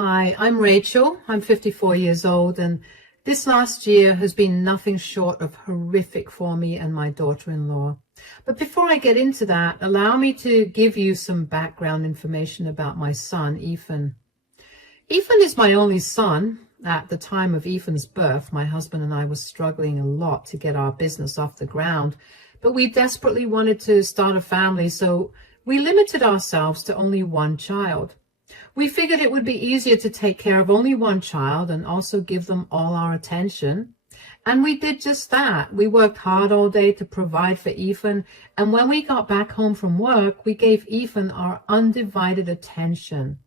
Hi, I'm Rachel. I'm 54 years old, and this last year has been nothing short of horrific for me and my daughter-in-law. But before I get into that, allow me to give you some background information about my son, Ethan. Ethan is my only son. At the time of Ethan's birth, my husband and I were struggling a lot to get our business off the ground, but we desperately wanted to start a family, so we limited ourselves to only one child. We figured it would be easier to take care of only one child and also give them all our attention. And we did just that. We worked hard all day to provide for Ethan, and when we got back home from work, we gave Ethan our undivided attention.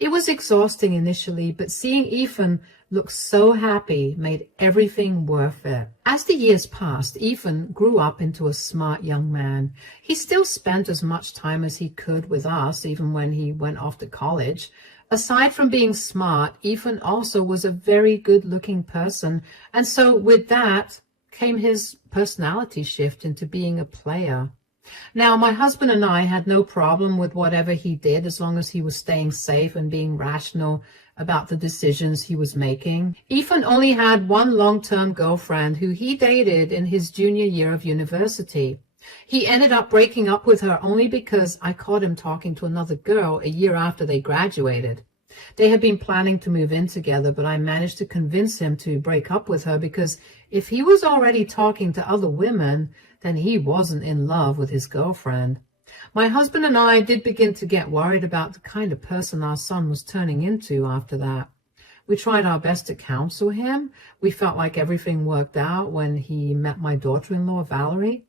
It was exhausting initially, but seeing Ethan look so happy made everything worth it. As the years passed, Ethan grew up into a smart young man. He still spent as much time as he could with us, even when he went off to college. Aside from being smart, Ethan also was a very good-looking person, and so with that came his personality shift into being a player. Now, my husband and I had no problem with whatever he did as long as he was staying safe and being rational about the decisions he was making. Ethan only had one long-term girlfriend who he dated in his junior year of university. He ended up breaking up with her only because I caught him talking to another girl a year after they graduated. They had been planning to move in together, but I managed to convince him to break up with her because if he was already talking to other women, then he wasn't in love with his girlfriend. My husband and I did begin to get worried about the kind of person our son was turning into after that. We tried our best to counsel him. We felt like everything worked out when he met my daughter-in-law, Valerie.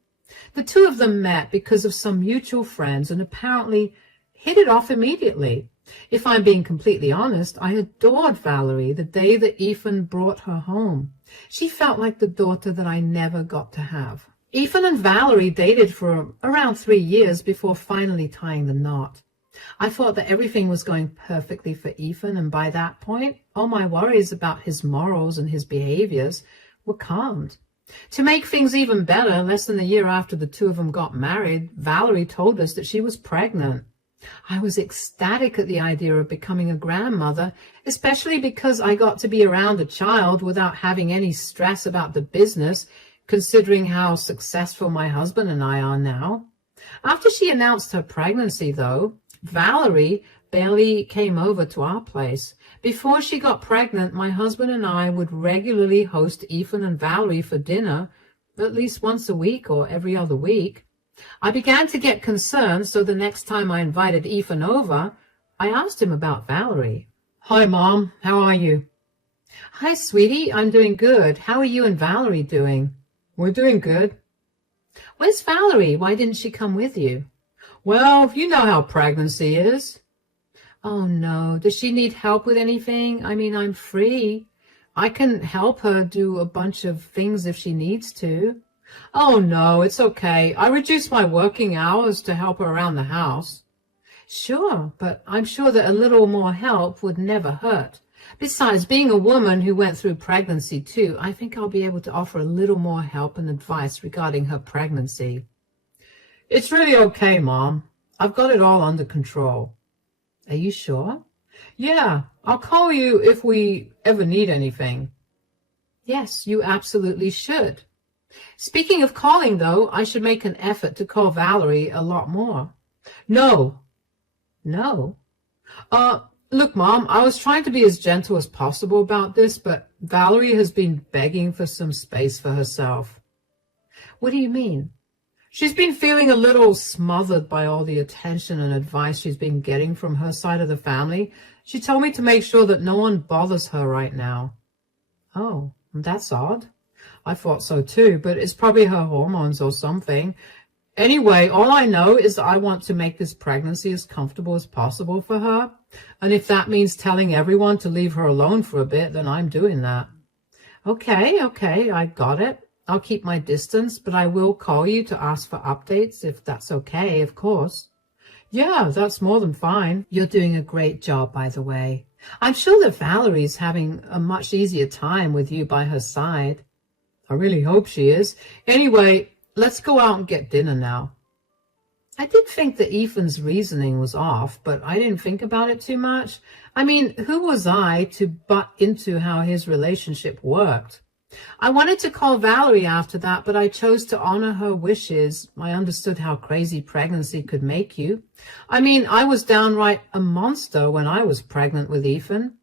The two of them met because of some mutual friends and apparently hit it off immediately. If I'm being completely honest, I adored Valerie the day that Ethan brought her home. She felt like the daughter that I never got to have. Ethan and Valerie dated for around 3 years before finally tying the knot. I thought that everything was going perfectly for Ethan, and by that point, all my worries about his morals and his behaviors were calmed. To make things even better, less than a year after the two of them got married, Valerie told us that she was pregnant. I was ecstatic at the idea of becoming a grandmother, especially because I got to be around a child without having any stress about the business, considering how successful my husband and I are now. After she announced her pregnancy, though, Valerie barely came over to our place. Before she got pregnant, my husband and I would regularly host Ethan and Valerie for dinner, at least once a week or every other week. I began to get concerned, so the next time I invited Ethan over, I asked him about Valerie. "Hi, Mom. How are you?" "Hi, sweetie. I'm doing good. How are you and Valerie doing?" "We're doing good." "Where's Valerie? Why didn't she come with you?" "Well, you know how pregnancy is." "Oh, no. Does she need help with anything? I mean, I'm free. I can help her do a bunch of things if she needs to." "Oh, no, it's okay. I reduced my working hours to help her around the house." "Sure, but I'm sure that a little more help would never hurt. Besides, being a woman who went through pregnancy too, I think I'll be able to offer a little more help and advice regarding her pregnancy." "It's really okay, Mom. I've got it all under control." "Are you sure?" "Yeah, I'll call you if we ever need anything." "Yes, you absolutely should. Speaking of calling, though, I should make an effort to call Valerie a lot more." "No." "No?" Look, Mom, I was trying to be as gentle as possible about this, but Valerie has been begging for some space for herself." "What do you mean?" "She's been feeling a little smothered by all the attention and advice she's been getting from her side of the family. She told me to make sure that no one bothers her right now." "Oh, that's odd." "I thought so too, but it's probably her hormones or something. Anyway, all I know is that I want to make this pregnancy as comfortable as possible for her. And if that means telling everyone to leave her alone for a bit, then I'm doing that." Okay, I got it. I'll keep my distance, but I will call you to ask for updates, if that's okay, of course." "Yeah, that's more than fine." "You're doing a great job, by the way. I'm sure that Valerie's having a much easier time with you by her side." "I really hope she is. Anyway, let's go out and get dinner now." I did think that Ethan's reasoning was off, but I didn't think about it too much. I mean, who was I to butt into how his relationship worked? I wanted to call Valerie after that, but I chose to honor her wishes. I understood how crazy pregnancy could make you. I mean, I was downright a monster when I was pregnant with Ethan.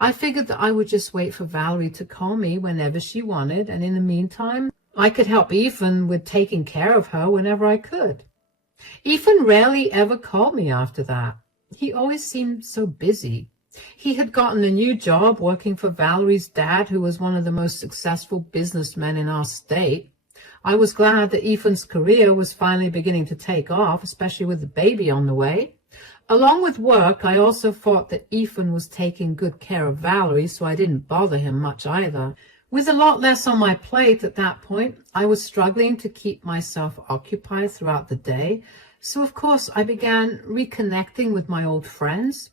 I figured that I would just wait for Valerie to call me whenever she wanted, and in the meantime, I could help Ethan with taking care of her whenever I could. Ethan rarely ever called me after that. He always seemed so busy. He had gotten a new job working for Valerie's dad, who was one of the most successful businessmen in our state. I was glad that Ethan's career was finally beginning to take off, especially with the baby on the way. Along with work, I also thought that Ethan was taking good care of Valerie, so I didn't bother him much either. With a lot less on my plate at that point, I was struggling to keep myself occupied throughout the day, so of course I began reconnecting with my old friends.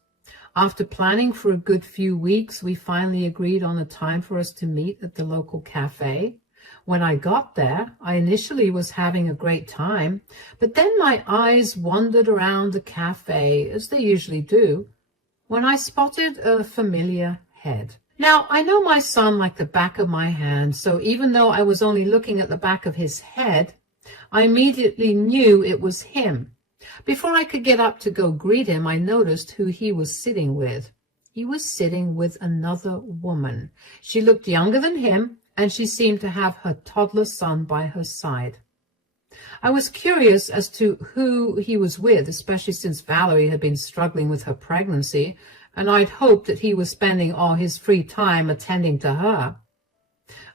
After planning for a good few weeks, we finally agreed on a time for us to meet at the local cafe. When I got there, I initially was having a great time, but then my eyes wandered around the cafe, as they usually do, when I spotted a familiar head. Now, I know my son like the back of my hand, so even though I was only looking at the back of his head, I immediately knew it was him. Before I could get up to go greet him, I noticed who he was sitting with. He was sitting with another woman. She looked younger than him, and she seemed to have her toddler son by her side. I was curious as to who he was with, especially since Valerie had been struggling with her pregnancy, and I'd hoped that he was spending all his free time attending to her.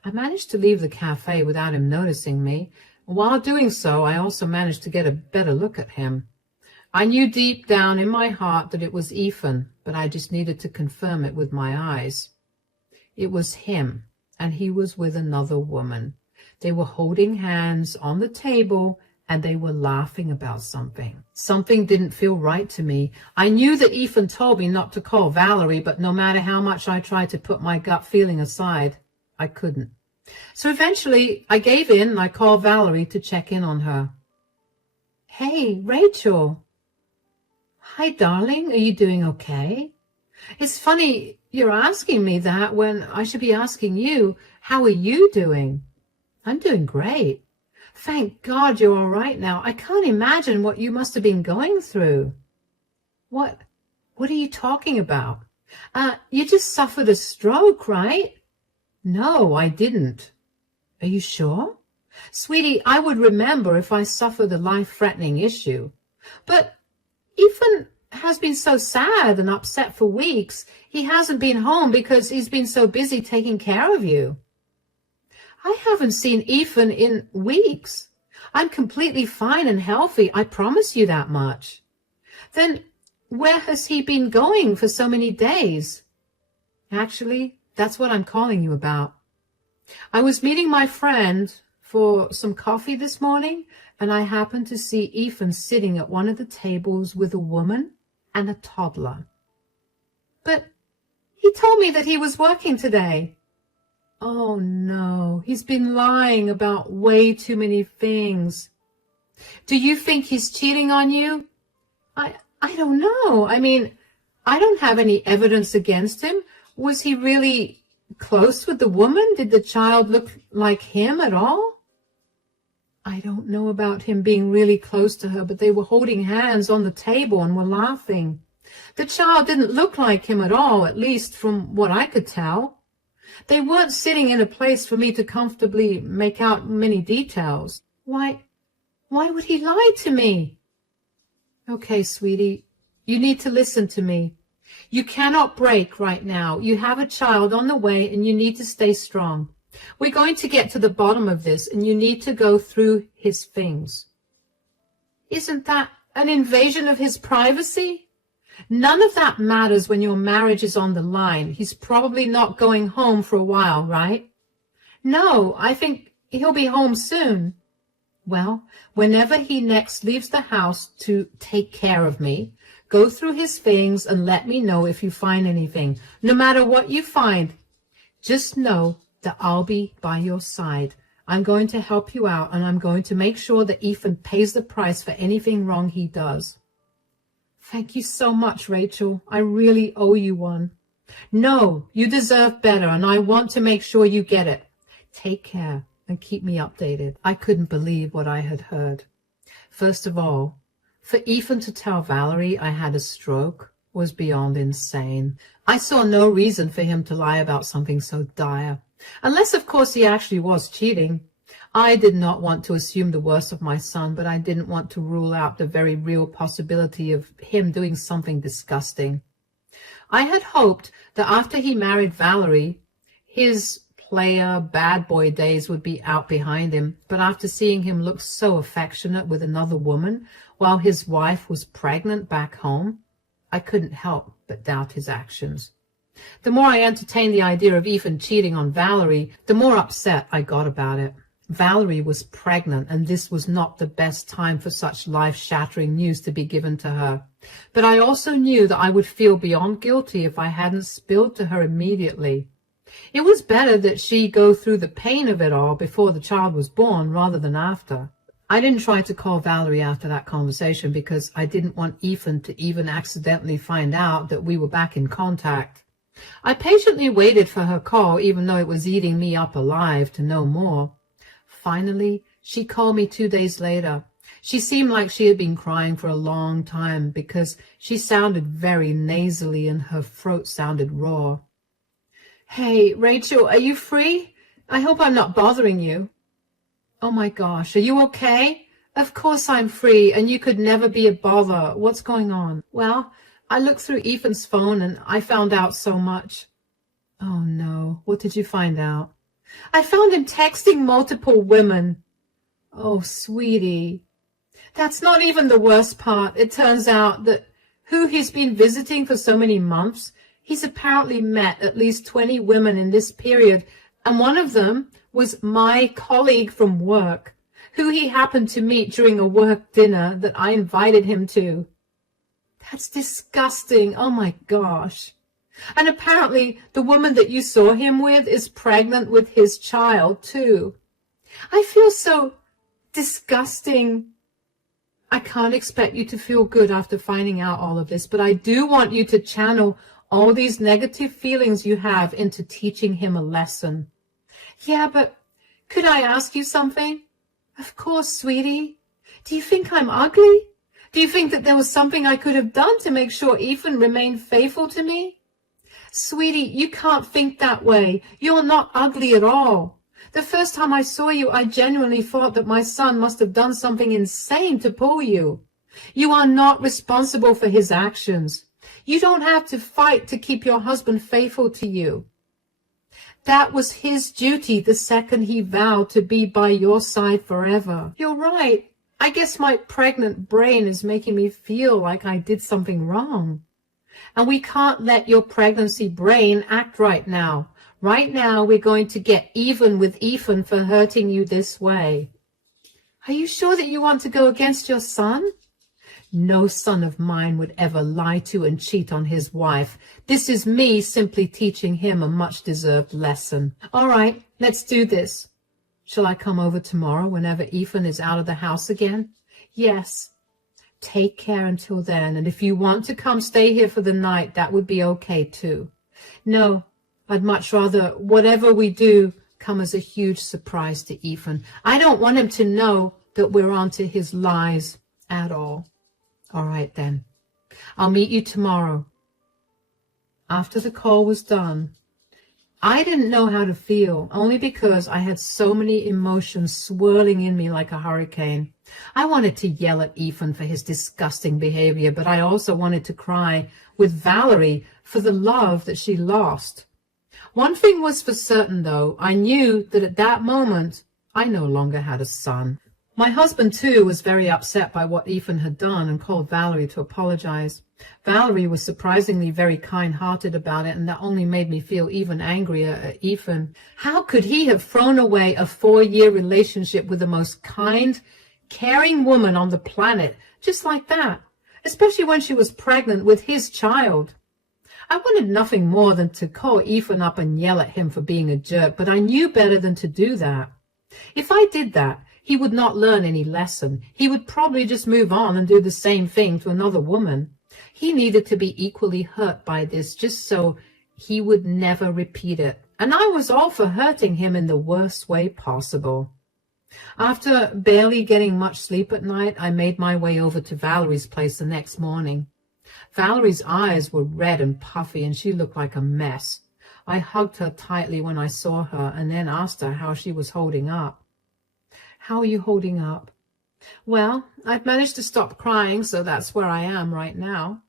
I managed to leave the cafe without him noticing me. While doing so, I also managed to get a better look at him. I knew deep down in my heart that it was Ethan, but I just needed to confirm it with my eyes. It was him, and he was with another woman. They were holding hands on the table, and they were laughing about something. Something didn't feel right to me. I knew that Ethan told me not to call Valerie, but no matter how much I tried to put my gut feeling aside, I couldn't. So eventually, I gave in and I called Valerie to check in on her. Hey, Rachel. Hi, darling. Are you doing okay? It's funny you're asking me that when I should be asking you, how are you doing? I'm doing great. Thank God you're all right now. I can't imagine what you must have been going through. What are you talking about? You just suffered a stroke, right? No, I didn't. Are you sure? Sweetie, I would remember if I suffered a life-threatening issue. But Ethan has been so sad and upset for weeks. He hasn't been home because he's been so busy taking care of you. I haven't seen Ethan in weeks. I'm completely fine and healthy. I promise you that much. Then where has he been going for so many days? Actually, that's what I'm calling you about. I was meeting my friend for some coffee this morning, and I happened to see Ethan sitting at one of the tables with a woman and a toddler. But he told me that he was working today. Oh, no, he's been lying about way too many things. Do you think he's cheating on you? I don't know. I mean, I don't have any evidence against him. Was he really close with the woman? Did the child look like him at all? I don't know about him being really close to her, but they were holding hands on the table and were laughing. The child didn't look like him at all, at least from what I could tell. They weren't sitting in a place for me to comfortably make out many details. Why would he lie to me? Okay, sweetie, you need to listen to me. You cannot break right now. You have a child on the way and you need to stay strong. We're going to get to the bottom of this and you need to go through his things. Isn't that an invasion of his privacy? None of that matters when your marriage is on the line. He's probably not going home for a while, right? No, I think he'll be home soon. Well, whenever he next leaves the house to take care of me, go through his things and let me know if you find anything. No matter what you find, just know that I'll be by your side. I'm going to help you out, and I'm going to make sure that Ethan pays the price for anything wrong he does. Thank you so much, Rachel. I really owe you one. No, you deserve better, and I want to make sure you get it. Take care and keep me updated. I couldn't believe what I had heard. First of all, for Ethan to tell Valerie I had a stroke was beyond insane. I saw no reason for him to lie about something so dire. Unless, of course, he actually was cheating. I did not want to assume the worst of my son, but I didn't want to rule out the very real possibility of him doing something disgusting. I had hoped that after he married Valerie, his player, bad boy days would be out behind him, but after seeing him look so affectionate with another woman while his wife was pregnant back home, I couldn't help but doubt his actions. The more I entertained the idea of Ethan cheating on Valerie, the more upset I got about it. Valerie was pregnant, and this was not the best time for such life-shattering news to be given to her. But I also knew that I would feel beyond guilty if I hadn't spilled to her immediately. It was better that she go through the pain of it all before the child was born rather than after. I didn't try to call Valerie after that conversation because I didn't want Ethan to even accidentally find out that we were back in contact. I patiently waited for her call, even though it was eating me up alive to know more. Finally, she called me 2 days later. She seemed like she had been crying for a long time because she sounded very nasally and her throat sounded raw. Hey, Rachel, are you free? I hope I'm not bothering you. Oh my gosh, are you okay? Of course I'm free, and you could never be a bother. What's going on? Well, I looked through Ethan's phone and I found out so much. Oh no, what did you find out? I found him texting multiple women. Oh, sweetie. That's not even the worst part. It turns out that who he's been visiting for so many months, he's apparently met at least 20 women in this period, and one of them was my colleague from work, who he happened to meet during a work dinner that I invited him to. That's disgusting. Oh my gosh. And apparently the woman that you saw him with is pregnant with his child too. I feel so disgusting. I can't expect you to feel good after finding out all of this, but I do want you to channel all these negative feelings you have into teaching him a lesson. Yeah, but could I ask you something? Of course, sweetie. Do you think I'm ugly? Do you think that there was something I could have done to make sure Ethan remained faithful to me? Sweetie, you can't think that way. You're not ugly at all. The first time I saw you, I genuinely thought that my son must have done something insane to pull you. You are not responsible for his actions. You don't have to fight to keep your husband faithful to you. That was his duty the second he vowed to be by your side forever. You're right. I guess my pregnant brain is making me feel like I did something wrong. And we can't let your pregnancy brain act right now. Right now, we're going to get even with Ethan for hurting you this way. Are you sure that you want to go against your son? No son of mine would ever lie to and cheat on his wife. This is me simply teaching him a much-deserved lesson. All right, let's do this. Shall I come over tomorrow whenever Ethan is out of the house again? Yes. Take care until then, and if you want to come stay here for the night, that would be okay too. No, I'd much rather whatever we do come as a huge surprise to Ethan. I don't want him to know that we're onto his lies at all. All right then. I'll meet you tomorrow. After the call was done, I didn't know how to feel, only because I had so many emotions swirling in me like a hurricane. I wanted to yell at Ethan for his disgusting behavior, but I also wanted to cry with Valerie for the love that she lost. One thing was for certain, though. I knew that at that moment, I no longer had a son. My husband, too, was very upset by what Ethan had done and called Valerie to apologize. Valerie was surprisingly very kind-hearted about it, and that only made me feel even angrier at Ethan. How could he have thrown away a 4-year relationship with the most kind, caring woman on the planet just like that, especially when she was pregnant with his child? I wanted nothing more than to call Ethan up and yell at him for being a jerk, but I knew better than to do that. If I did that, he would not learn any lesson. He would probably just move on and do the same thing to another woman. He needed to be equally hurt by this just so he would never repeat it. And I was all for hurting him in the worst way possible. After barely getting much sleep at night, I made my way over to Valerie's place the next morning. Valerie's eyes were red and puffy, and she looked like a mess. I hugged her tightly when I saw her and then asked her how she was holding up. How are you holding up? Well, I've managed to stop crying, so that's where I am right now.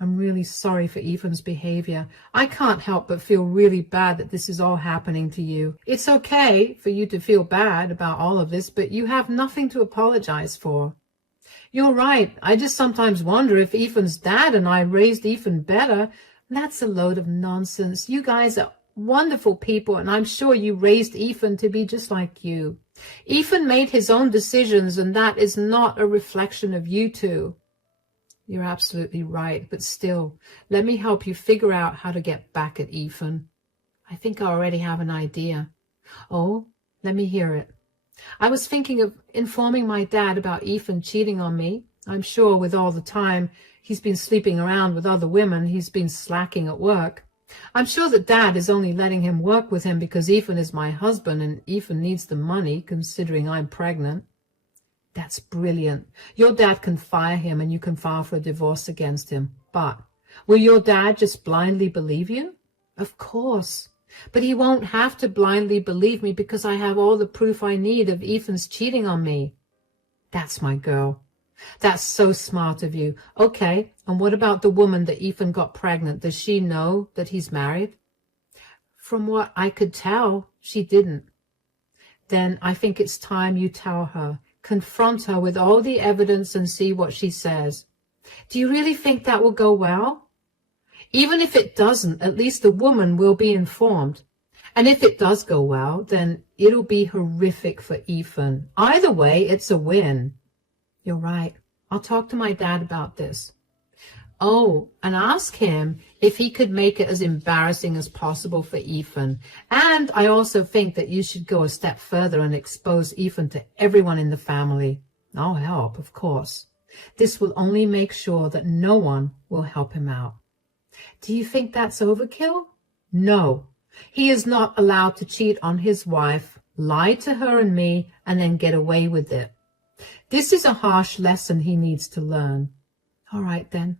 I'm really sorry for Ethan's behavior. I can't help but feel really bad that this is all happening to you. It's okay for you to feel bad about all of this, but you have nothing to apologize for. You're right. I just sometimes wonder if Ethan's dad and I raised Ethan better. That's a load of nonsense. You guys are wonderful people, and I'm sure you raised Ethan to be just like you. Ethan made his own decisions, and that is not a reflection of you two. You're absolutely right, but still, let me help you figure out how to get back at Ethan. I think I already have an idea. Oh, let me hear it. I was thinking of informing my dad about Ethan cheating on me. I'm sure with all the time he's been sleeping around with other women, he's been slacking at work. I'm sure that Dad is only letting him work with him because Ethan is my husband and Ethan needs the money, considering I'm pregnant. That's brilliant. Your dad can fire him and you can file for a divorce against him. But will your dad just blindly believe you? Of course. But he won't have to blindly believe me because I have all the proof I need of Ethan's cheating on me. That's my girl. That's so smart of you. Okay, and what about the woman that Ethan got pregnant? Does she know that he's married? From what I could tell, she didn't. Then I think it's time you tell her. Confront her with all the evidence and see what she says. Do you really think that will go well? Even if it doesn't, at least the woman will be informed. And if it does go well, then it'll be horrific for Ethan. Either way, it's a win. You're right. I'll talk to my dad about this. Oh, and ask him if he could make it as embarrassing as possible for Ethan. And I also think that you should go a step further and expose Ethan to everyone in the family. I'll help, of course. This will only make sure that no one will help him out. Do you think that's overkill? No. He is not allowed to cheat on his wife, lie to her and me, and then get away with it. This is a harsh lesson he needs to learn. All right, then.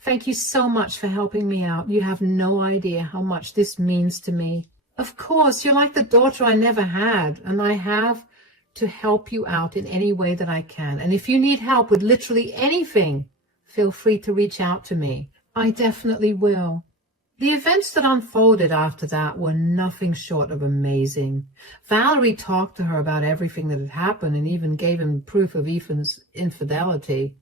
Thank you so much for helping me out. You have no idea how much this means to me. Of course, you're like the daughter I never had, and I have to help you out in any way that I can. And if you need help with literally anything, feel free to reach out to me. I definitely will. The events that unfolded after that were nothing short of amazing. Valerie talked to her about everything that had happened and even gave him proof of Ethan's infidelity.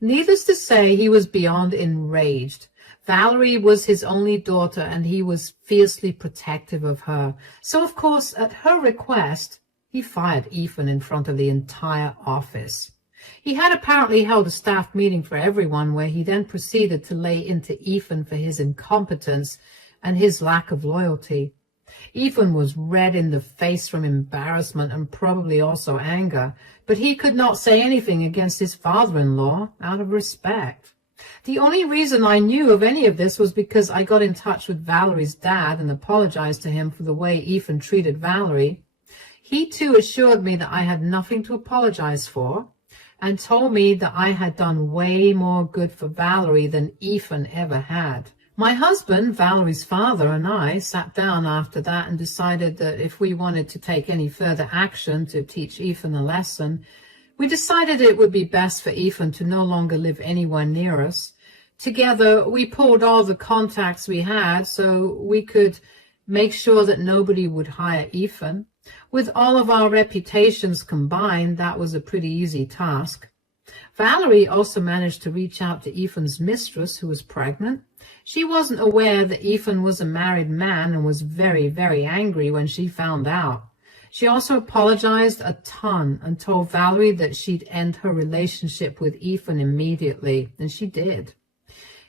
Needless to say, he was beyond enraged. Valerie was his only daughter, and he was fiercely protective of her. So, of course, at her request, he fired Ethan in front of the entire office. He had apparently held a staff meeting for everyone where he then proceeded to lay into Ethan for his incompetence and his lack of loyalty. Ethan was red in the face from embarrassment and probably also anger, but he could not say anything against his father-in-law out of respect. The only reason I knew of any of this was because I got in touch with Valerie's dad and apologized to him for the way Ethan treated Valerie. He too assured me that I had nothing to apologize for, and told me that I had done way more good for Valerie than Ethan ever had. My husband, Valerie's father, and I sat down after that and decided that if we wanted to take any further action to teach Ethan a lesson, we decided it would be best for Ethan to no longer live anywhere near us. Together, we pulled all the contacts we had so we could make sure that nobody would hire Ethan. With all of our reputations combined, that was a pretty easy task. Valerie also managed to reach out to Ethan's mistress, who was pregnant. She wasn't aware that Ethan was a married man and was very, very angry when she found out. She also apologized a ton and told Valerie that she'd end her relationship with Ethan immediately, and she did.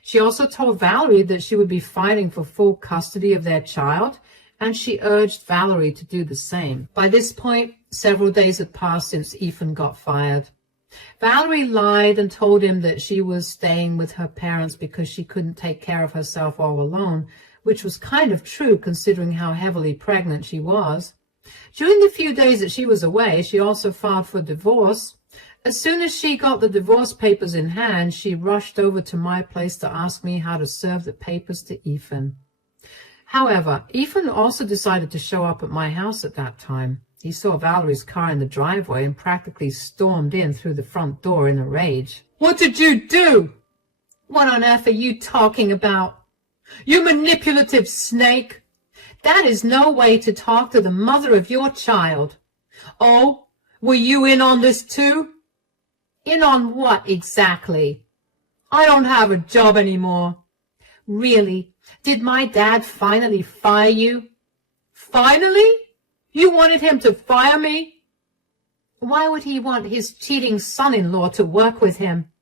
She also told Valerie that she would be fighting for full custody of their child, and she urged Valerie to do the same. By this point, Several days had passed since Ethan got fired. Valerie lied and told him that she was staying with her parents because she couldn't take care of herself all alone, which was kind of true considering how heavily pregnant she was. During the few days that she was away, she also filed for divorce. As soon as she got the divorce papers in hand, she rushed over to my place to ask me how to serve the papers to Ethan. However, Ethan also decided to show up at my house at that time. He saw Valerie's car in the driveway and practically stormed in through the front door in a rage. "What did you do?" "What on earth are you talking about? You manipulative snake! That is no way to talk to the mother of your child." "Oh, were you in on this too?" "In on what exactly?" "I don't have a job anymore." "Really? Did my dad finally fire you?" "Finally? You wanted him to fire me?" "Why would he want his cheating son-in-law to work with him?"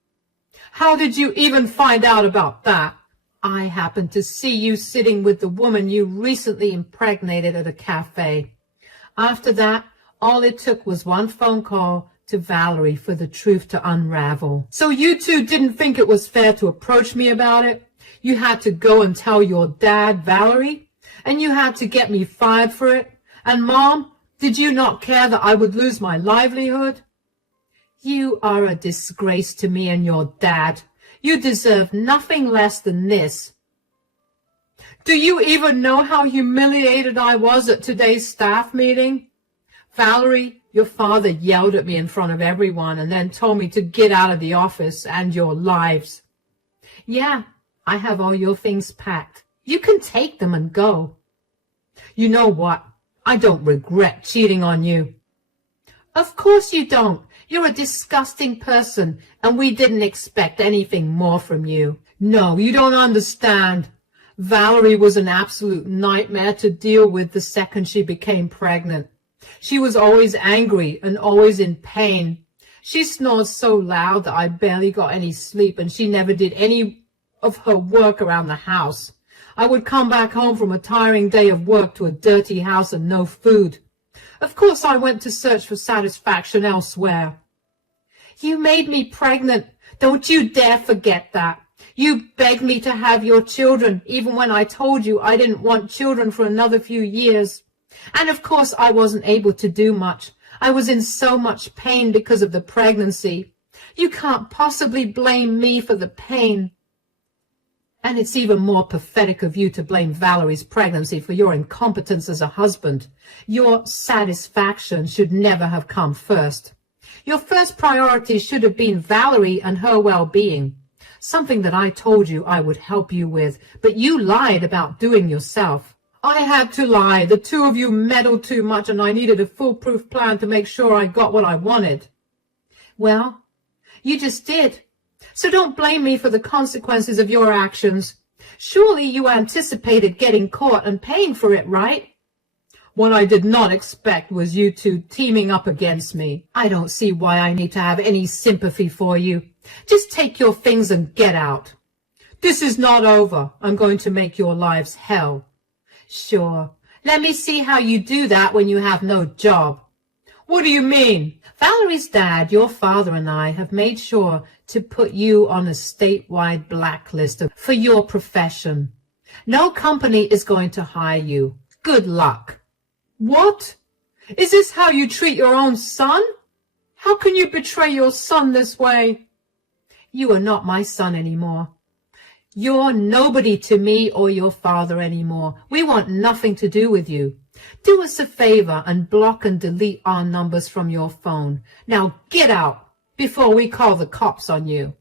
"How did you even find out about that?" "I happened to see you sitting with the woman you recently impregnated at a cafe." After that, all it took was one phone call to Valerie for the truth to unravel. "So you two didn't think it was fair to approach me about it? You had to go and tell your dad, Valerie? And you had to get me fired for it? And Mom, did you not care that I would lose my livelihood?" "You are a disgrace to me and your dad. You deserve nothing less than this." "Do you even know how humiliated I was at today's staff meeting? Valerie, your father yelled at me in front of everyone and then told me to get out of the office and your lives." "Yeah, I have all your things packed. You can take them and go." "You know what? I don't regret cheating on you." "Of course you don't. You're a disgusting person, and we didn't expect anything more from you." "No, you don't understand. Valerie was an absolute nightmare to deal with the second she became pregnant. She was always angry and always in pain. She snored so loud that I barely got any sleep, and she never did any of her work around the house. I would come back home from a tiring day of work to a dirty house and no food. Of course I went to search for satisfaction elsewhere." "You made me pregnant. Don't you dare forget that. You begged me to have your children, even when I told you I didn't want children for another few years. And of course I wasn't able to do much. I was in so much pain because of the pregnancy. You can't possibly blame me for the pain. And it's even more pathetic of you to blame Valerie's pregnancy for your incompetence as a husband. Your satisfaction should never have come first. Your first priority should have been Valerie and her well-being, something that I told you I would help you with, but you lied about doing yourself." "I had to lie. The two of you meddled too much, and I needed a foolproof plan to make sure I got what I wanted." "Well, you just did. So don't blame me for the consequences of your actions. Surely you anticipated getting caught and paying for it, right?" "What I did not expect was you two teaming up against me." "I don't see why I need to have any sympathy for you. Just take your things and get out." "This is not over. I'm going to make your lives hell." "Sure. Let me see how you do that when you have no job." "What do you mean?" "Valerie's dad, your father, and I have made sure to put you on a statewide blacklist for your profession. No company is going to hire you. Good luck." "What? Is this how you treat your own son? How can you betray your son this way?" "You are not my son anymore. You're nobody to me or your father anymore. We want nothing to do with you. Do us a favor and block and delete our numbers from your phone. Now get out before we call the cops on you."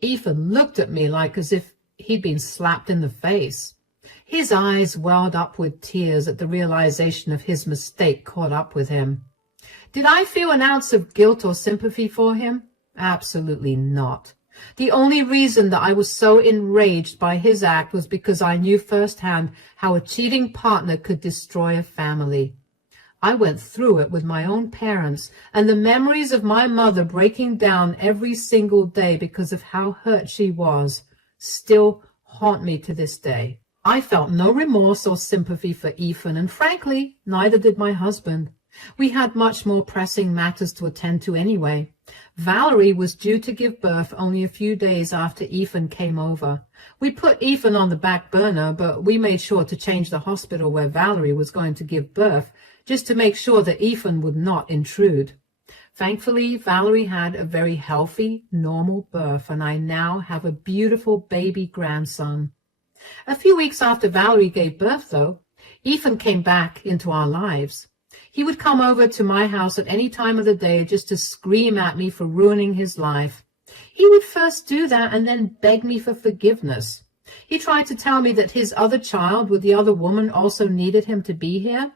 Ethan looked at me like as if he'd been slapped in the face. His eyes welled up with tears at the realization of his mistake caught up with him. Did I feel an ounce of guilt or sympathy for him? Absolutely not. The only reason that I was so enraged by his act was because I knew firsthand how a cheating partner could destroy a family. I went through it with my own parents, and the memories of my mother breaking down every single day because of how hurt she was still haunt me to this day. I felt no remorse or sympathy for Ethan, and frankly, neither did my husband. We had much more pressing matters to attend to anyway. Valerie was due to give birth only a few days after Ethan came over. We put Ethan on the back burner, but we made sure to change the hospital where Valerie was going to give birth, just to make sure that Ethan would not intrude. Thankfully, Valerie had a very healthy, normal birth, and I now have a beautiful baby grandson. A few weeks after Valerie gave birth, though, Ethan came back into our lives. He would come over to my house at any time of the day just to scream at me for ruining his life. He would first do that and then beg me for forgiveness. He tried to tell me that his other child with the other woman also needed him to be here.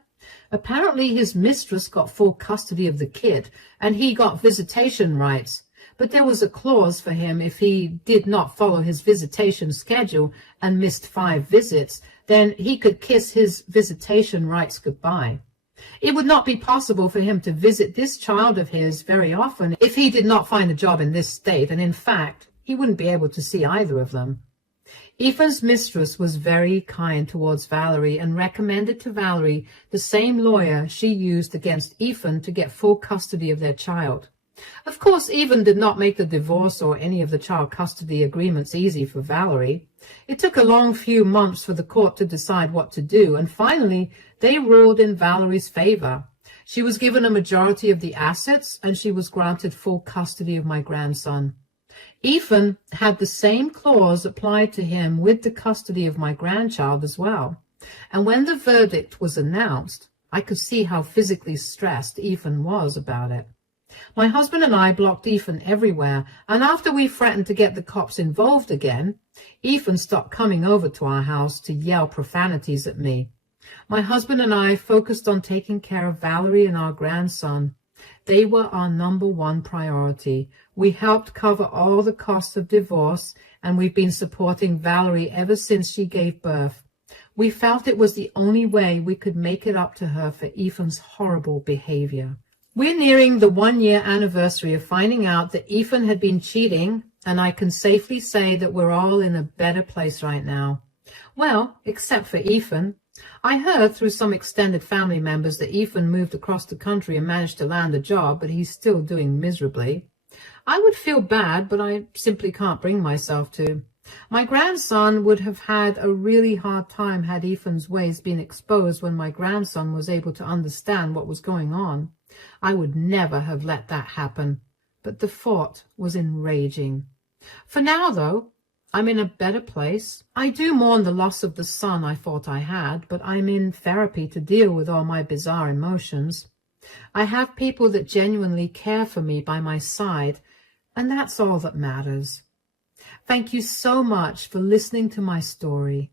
Apparently his mistress got full custody of the kid, and he got visitation rights. But there was a clause for him if he did not follow his visitation schedule and missed 5 visits, then he could kiss his visitation rights goodbye. It would not be possible for him to visit this child of his very often if he did not find a job in this state, and in fact, he wouldn't be able to see either of them. Ethan's mistress was very kind towards Valerie and recommended to Valerie the same lawyer she used against Ethan to get full custody of their child. Of course, Ethan did not make the divorce or any of the child custody agreements easy for Valerie. It took a long few months for the court to decide what to do, and finally they ruled in Valerie's favor. She was given a majority of the assets, and she was granted full custody of my grandson. Ethan had the same clause applied to him with the custody of my grandchild as well. And when the verdict was announced, I could see how physically stressed Ethan was about it. My husband and I blocked Ethan everywhere, and after we threatened to get the cops involved again, Ethan stopped coming over to our house to yell profanities at me. My husband and I focused on taking care of Valerie and our grandson. They were our #1 priority. We helped cover all the costs of divorce, and we've been supporting Valerie ever since she gave birth. We felt it was the only way we could make it up to her for Ethan's horrible behavior. We're nearing the 1-year anniversary of finding out that Ethan had been cheating, and I can safely say that we're all in a better place right now. Well, except for Ethan. I heard through some extended family members that Ethan moved across the country and managed to land a job, but he's still doing miserably. I would feel bad, but I simply can't bring myself to. My grandson would have had a really hard time had Ethan's ways been exposed when my grandson was able to understand what was going on. I would never have let that happen, but the thought was enraging. For now, though, I'm in a better place. I do mourn the loss of the son I thought I had, but I'm in therapy to deal with all my bizarre emotions. I have people that genuinely care for me by my side, and that's all that matters. Thank you so much for listening to my story.